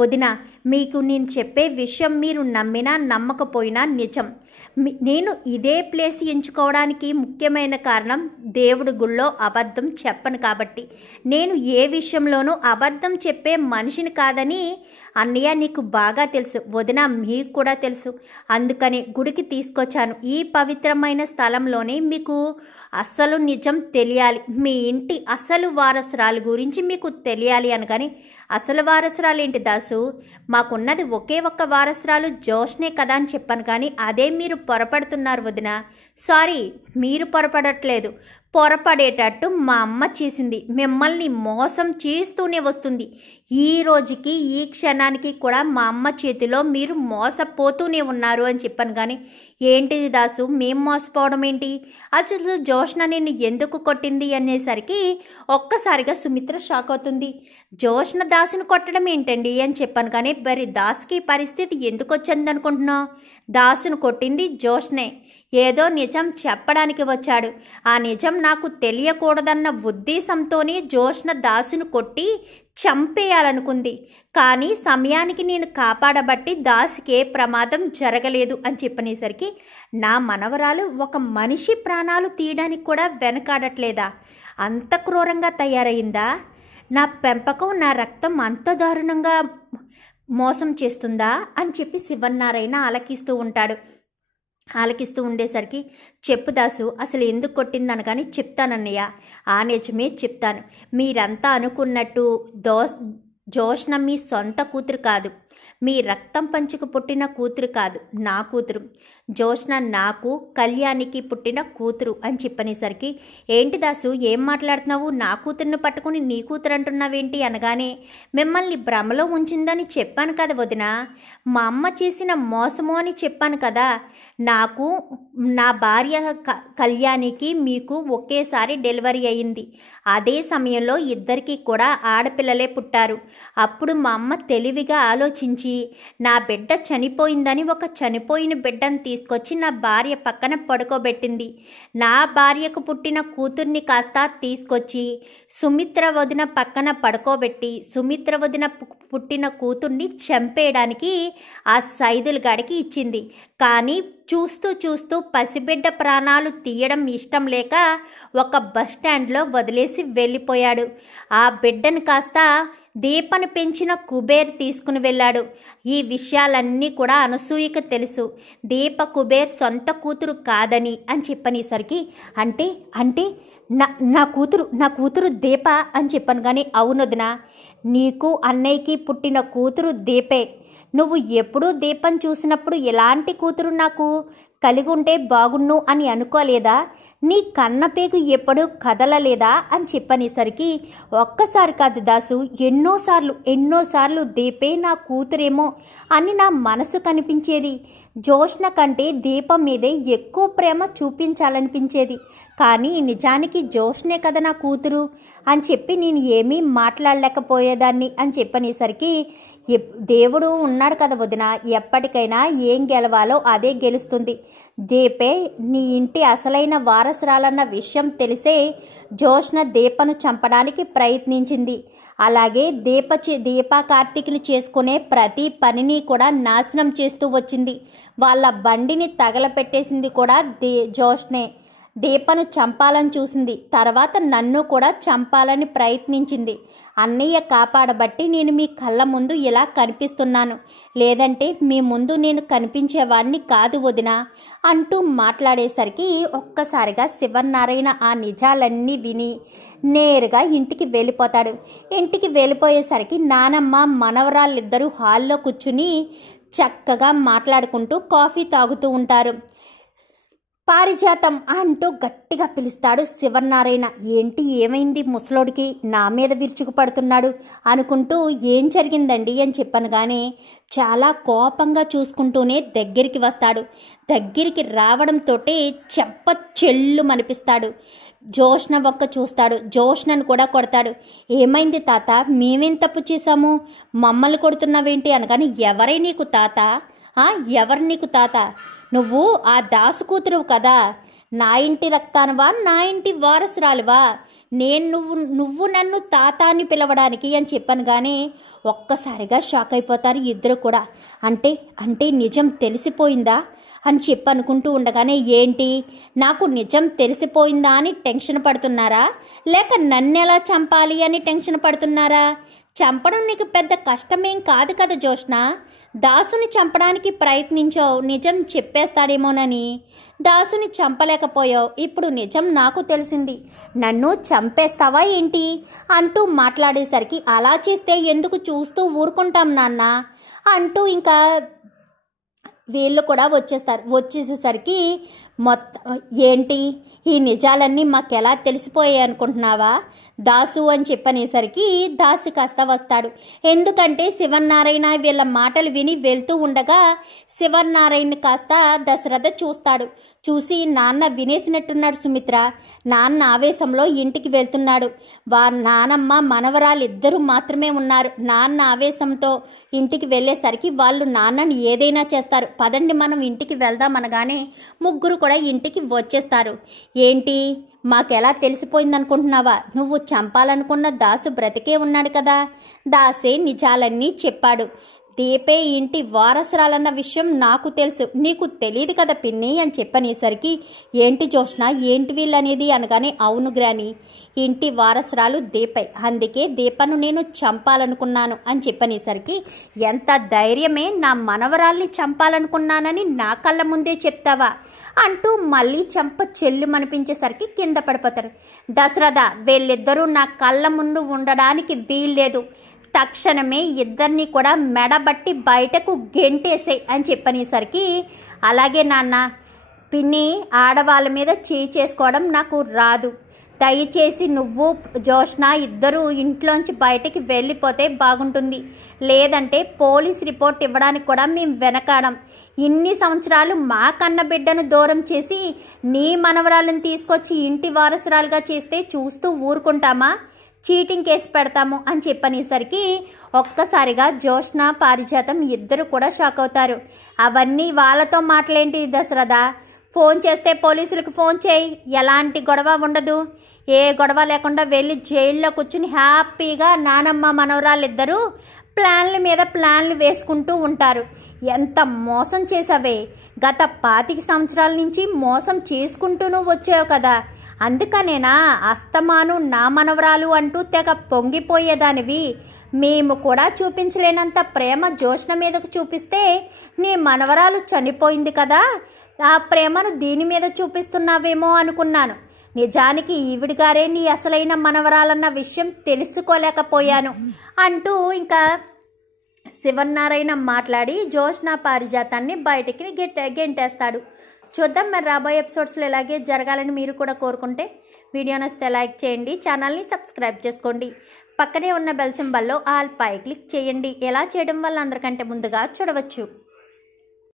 వదిన, మీకు నేను చెప్పే విషయం మీరు నమ్మినా నమ్మకపోయినా నిజం. నేను ఇదే ప్లేస్ ఎంచుకోవడానికి ముఖ్యమైన కారణం దేవుడి గుళ్ళో అబద్ధం చెప్పను కాబట్టి. నేను ఏ విషయంలోనూ అబద్ధం చెప్పే మనిషిని కాదని అన్నయ్య నీకు బాగా తెలుసు, వదిన మీకు కూడా తెలుసు. అందుకని గుడికి తీసుకొచ్చాను. ఈ పవిత్రమైన స్థలంలోనే మీకు అసలు నిజం తెలియాలి, మీ ఇంటి అసలు వారసురాలు గురించి మీకు తెలియాలి అనగాని, అసలు వారసురాలు ఏంటి దాసు, మాకున్నది ఒకే ఒక్క వారసురాలు జోష్నే కదా అని చెప్పాను. కానీ అదే మీరు పొరపడుతున్నారు వదిన. సారీ, మీరు పొరపడట్లేదు, పొరపడేటట్టు మా అమ్మ చేసింది. మిమ్మల్ని మోసం చేస్తూనే వస్తుంది. ఈ రోజుకి ఈ క్షణానికి కూడా మా అమ్మ చేతిలో మీరు మోసపోతూనే ఉన్నారు అని చెప్పాను. కానీ ఏంటిది దాసు, మేం మోసపోవడం ఏంటి, అసలు జోష్న నిన్ను ఎందుకు కొట్టింది అనేసరికి ఒక్కసారిగా సుమిత్ర షాక్ అవుతుంది. జోష్న దాసును కొట్టడం ఏంటండి అని చెప్పాను. కానీ మరి దాసుకి పరిస్థితి ఎందుకు వచ్చింది అనుకుంటున్నావు? దాసును కొట్టింది జోష్నే. ఏదో నిజం చెప్పడానికి వచ్చాడు. ఆ నిజం నాకు తెలియకూడదన్న ఉద్దేశంతోనే జోష్న దాసును కొట్టి చంపేయాలనుకుంది. కానీ సమయానికి నేను కాపాడబట్టి దాసుకి ఏ ప్రమాదం జరగలేదు అని చెప్పనేసరికి, నా మనవరాలు ఒక మనిషి ప్రాణాలు తీయడానికి కూడా వెనకాడట్లేదా? అంత క్రూరంగా తయారైందా? నా పెంపకం, నా రక్తం అంత దారుణంగా మోసం చేస్తుందా అని చెప్పి శివన్నారాయణ ఆలకిస్తూ ఉండేసరికి, చెప్పు దాసు, అసలు ఎందుకు కొట్టింది అనగాని చెప్తానన్నయ్య, ఆ నిజమే చెప్తాను. మీరంతా అనుకున్నట్టు జోష్న మీ సొంత కూతురు కాదు, మీ రక్తం పంచుకు పుట్టిన కూతురు కాదు, నా కూతురు. జోష్న నాకు, కళ్యాణికి పుట్టిన కూతురు అని చెప్పనేసరికి, ఏంటి దాసు ఏం మాట్లాడుతున్నావు, నా కూతురుని పట్టుకుని నీ కూతురు అంటున్నావేంటి అనగానే, మిమ్మల్ని భ్రమలో ఉంచిందని చెప్పాను కదా వదిన, మా అమ్మ చేసిన మోసము అని చెప్పాను కదా. నాకు, నా భార్య కళ్యాణికి మీకు ఒకేసారి డెలివరీ అయ్యింది. అదే సమయంలో ఇద్దరికి కూడా ఆడపిల్లలే పుట్టారు. అప్పుడు మా అమ్మ తెలివిగా ఆలోచించి నా బిడ్డ చనిపోయిందని ఒక చనిపోయిన బిడ్డను తీసుకొచ్చి నా భార్య పక్కన పడుకోబెట్టింది. నా భార్యకు పుట్టిన కూతుర్ని కాస్త తీసుకొచ్చి సుమిత్ర వదిన పక్కన పడుకోబెట్టి సుమిత్ర వదిన పుట్టిన కూతుర్ని చంపేయడానికి ఆ సైదుల గాడికి ఇచ్చింది. కానీ చూస్తూ చూస్తూ పసిబిడ్డ ప్రాణాలు తీయడం ఇష్టం లేక ఒక బస్టాండ్లో వదిలేసి వెళ్ళిపోయాడు. ఆ బిడ్డను కాస్త దీపను పెంచిన కుబేర్ తీసుకుని వెళ్ళాడు. ఈ విషయాలన్నీ కూడా అనసూయకు తెలుసు. దీప కుబేర్ సొంత కూతురు కాదని అని చెప్పనేసరికి, అంటే నా కూతురు దీప అని చెప్పాను. కానీ అవునొదినా, నీకు అన్నయ్యకి పుట్టిన కూతురు దీపే. నువ్వు ఎప్పుడూ దీపం చూసినప్పుడు ఎలాంటి కూతురు నాకు కలిగి ఉంటే బాగుండు అని అనుకోలేదా? నీ కన్నపేగు ఎప్పుడూ కదలలేదా అని చెప్పనేసరికి, ఒక్కసారి కాదు దాసు, ఎన్నోసార్లు దీపే నా కూతురేమో అని నా మనసు కనిపించేది. జోష్న కంటే దీపం మీదే ఎక్కువ ప్రేమ చూపించాలనిపించేది. కానీ నిజానికి జోష్నే కదా నా కూతురు అని చెప్పి నేను ఏమీ మాట్లాడలేకపోయేదాన్ని అని చెప్పనేసరికి, దేవుడు ఉన్నాడు కదా వదిన, ఎప్పటికైనా ఏం గెలవాలో అదే గెలుస్తుంది. దీపే నీ ఇంటి అసలైన వారసురాలన్న విషయం తెలిసే జోష్న దీపను చంపడానికి ప్రయత్నించింది. అలాగే దీప కార్తీకులు చేసుకునే ప్రతి పనిని కూడా నాశనం చేస్తూ వచ్చింది. వాళ్ళ బండిని తగలపెట్టేసింది కూడా జోష్నే. దీపను చంపాలని చూసింది. తర్వాత నన్ను కూడా చంపాలని ప్రయత్నించింది. అన్నయ్య కాపాడబట్టి నేను మీ కళ్ళ ముందు ఇలా కనిపిస్తున్నాను, లేదంటే మీ ముందు నేను కనిపించేవాడిని కాదు వదినా అంటూ మాట్లాడేసరికి ఒక్కసారిగా శివనారాయణ ఆ నిజాలన్నీ విని నేరుగా ఇంటికి వెళ్ళిపోతాడు. ఇంటికి వెళ్ళిపోయేసరికి నానమ్మ మనవరాళ్ళిద్దరూ హాల్లో కూర్చుని చక్కగా మాట్లాడుకుంటూ కాఫీ తాగుతూ ఉంటారు. పారిజాతం అంటూ గట్టిగా పిలుస్తాడు శివనారాయణ. ఏంటి, ఏమైంది ముసలోడికి, నా మీద విరుచుకుపడుతున్నాడు అనుకుంటూ, ఏం జరిగిందండి అని చెప్పాను. కానీ చాలా కోపంగా చూసుకుంటూనే దగ్గరికి వస్తాడు. దగ్గరికి రావడంతో చెంప చెల్లు మనిపిస్తాడు. జోష్న ఒక్క చూస్తాడు, జోష్నను కూడా కొడతాడు. ఏమైంది తాత, మేమేం తప్పు చేశాము, మమ్మల్ని కొడుతున్నావేంటి అనగాని, ఎవరే నీకు తాత, ఎవరు నీకు తాత, నువ్వు ఆ దాసు కూతురువు కదా, నా ఇంటి రక్తానువా, నా ఇంటి వారసురాలువా, నువ్వు నన్ను తాత అని పిలవడానికి అని చెప్పాను. కానీ ఒక్కసారిగా షాక్ అయిపోతారు ఇద్దరు కూడా. అంటే నిజం తెలిసిపోయిందా అని చెప్పి అనుకుంటూ ఉండగానే, ఏంటి నాకు నిజం తెలిసిపోయిందా అని టెన్షన్ పడుతున్నారా, లేక నన్నెలా చంపాలి అని టెన్షన్ పడుతున్నారా? చంపడం నీకు పెద్ద కష్టమేం కాదు కదా జోష్న. దాసుని చంపడానికి ప్రయత్నించావు, నిజం చెప్పేస్తాడేమోనని. దాసుని చంపలేకపోయావు, ఇప్పుడు నిజం నాకు తెలిసింది, నన్ను చంపేస్తావా ఏంటి అంటూ మాట్లాడేసరికి, అలా చేస్తే ఎందుకు చూస్తూ ఊరుకుంటాం నాన్న అంటూ ఇంకా వీళ్ళు కూడా వచ్చేసేసరికి ఏంటి ఈ నిజాలన్నీ మాకెలా తెలిసిపోయాయి అనుకుంటున్నావా దాసు అని చెప్పనేసరికి దాసు కాస్త వస్తాడు. ఎందుకంటే శివనారాయణ వీళ్ళ మాటలు విని వెళ్తూ ఉండగా శివనారాయణ కాస్త దశరథ చూస్తాడు. చూసి నాన్న వినేసినట్టున్నాడు సుమిత్ర. నాన్న ఆవేశంలో ఇంటికి వెళ్తున్నాడు. నానమ్మ మనవరాలు ఇద్దరు మాత్రమే ఉన్నారు. నాన్న ఆవేశంతో ఇంటికి వెళ్ళేసరికి వాళ్ళు నాన్నని ఏదైనా చేస్తారు, పదండి మనం ఇంటికి వెళ్దామనగానే ముగ్గురు కూడా ఇంటికి వచ్చేస్తారు. ఏంటి మాకెలా తెలిసిపోయిందనుకుంటున్నావా? నువ్వు చంపాలనుకున్న దాసు బ్రతికే ఉన్నాడు కదా. దాసే నిజాలన్నీ చెప్పాడు. దీపే ఇంటి వారసురాలన్న విషయం నాకు తెలుసు, నీకు తెలియదు కదా పిన్ని అని చెప్పనేసరికి, ఏంటి జోష్న ఏంటి వీళ్ళనేది అనగానే, అవును గ్రాని, ఇంటి వారసురాలు దీపై, అందుకే దీపను నేను చంపాలనుకున్నాను అని చెప్పనేసరికి, ఎంత ధైర్యమే నా మనవరాల్ని చంపాలనుకున్నానని నా కళ్ళ ముందే చెప్తావా అంటూ మళ్ళీ చెంప చెల్లుమనిపించేసరికి కింద పడిపోతారు. దశరథ వీళ్ళిద్దరూ నా కళ్ళ ముందు ఉండడానికి వీల్లేదు, తక్షణమే ఇద్దరిని కూడా మెడబట్టి బయటకు గెంటేసేయ్ అని చెప్పనేసరికి, అలాగే నాన్న, పిన్ని ఆడవాళ్ళ మీద చేయి చేసుకోవడం నాకు రాదు, దయచేసి నువ్వు జోష్న ఇద్దరు ఇంట్లోంచి బయటికి వెళ్ళిపోతే బాగుంటుంది, లేదంటే పోలీస్ రిపోర్ట్ ఇవ్వడానికి కూడా మేము వెనకాడం. ఇన్ని సంవత్సరాలు మా కన్న బిడ్డను దూరం చేసి నీ మనవరాలను తీసుకొచ్చి ఇంటి వారసురాలుగా చేస్తే చూస్తూ ఊరుకుంటామా? చీటింగ్ కేసు పెడతాము అని చెప్పనేసరికి ఒక్కసారిగా జోష్న పారిజాతం ఇద్దరు కూడా షాక్ అవుతారు. అవన్నీ వాళ్ళతో మాటలేంటి దశరథ, ఫోన్ చేస్తే పోలీసులకు ఫోన్ చేయి, ఎలాంటి గొడవ ఉండదు, ఏ గొడవ లేకుండా వెళ్ళి జైల్లో కూర్చుని హ్యాపీగా నానమ్మ మనవరాలిద్దరూ ప్లాన్ల మీద ప్లాన్లు వేసుకుంటూ ఉంటారు. ఎంత మోసం చేసావే, గత 25 సంవత్సరాల నుంచి మోసం చేసుకుంటూనూ వచ్చావు కదా, అందుకనేనా అస్తమాను నా మనవరాలు అంటూ తెగ పొంగిపోయేదానివి. మేము కూడా చూపించలేనంత ప్రేమ జోష్న మీదకు చూపిస్తే నీ మనవరాలు చనిపోయింది కదా, ఆ ప్రేమను దీని మీద చూపిస్తున్నావేమో అనుకున్నాను. నిజానికి ఈవిడిగారే నీ అసలైన మనవరాలన్న విషయం తెలుసుకోలేకపోయాను అంటూ ఇంకా శివనారాయణ మాట్లాడి జోష్న పారిజాతాన్ని బయటికి గెంటేస్తాడు. చూద్దాం మరి రాబోయే ఎపిసోడ్స్లో ఇలాగే జరగాలని మీరు కూడా కోరుకుంటే వీడియో నచ్చితే లైక్ చేయండి, ఛానల్ని సబ్స్క్రైబ్ చేసుకోండి, పక్కనే ఉన్న బెల్ సింబల్లో ఆల్ పై క్లిక్ చేయండి. ఎలా చేయడం వల్ల అందరికంటే ముందుగా చూడవచ్చు.